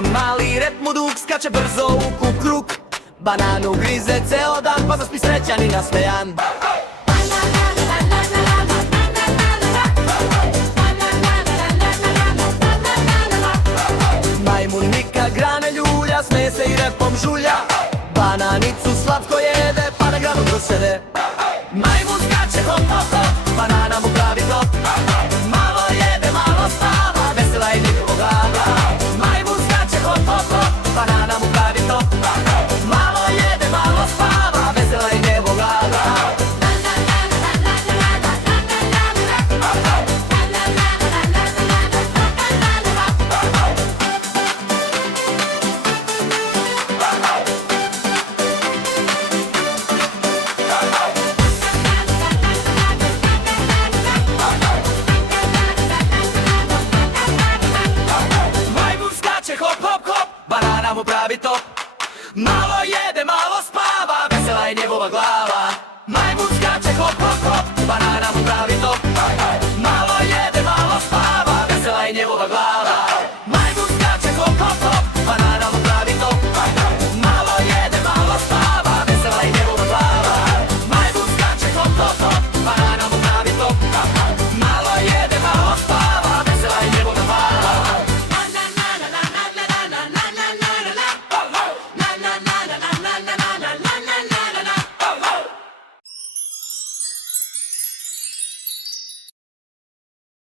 Majmun mali ritmu dug skače brzo u kukruk. Bananu grize ceo dan pa zaspi srećan i nasmejan. Majmun Mika grane ljulja, smeje se i repom žulja. Bananicu slatko jede pa na granu prosede. Majmun skače hop hop hop, banana mu pravi top. Malo jede, malo spava, vesela je njegova glava. Majmun skače hop hop hop, banana mu pravi top. Malo jede, malo spava, vesela je njegova glava. Banana mu pravi top. Malo jede, malo spava, vesela je njegova glava.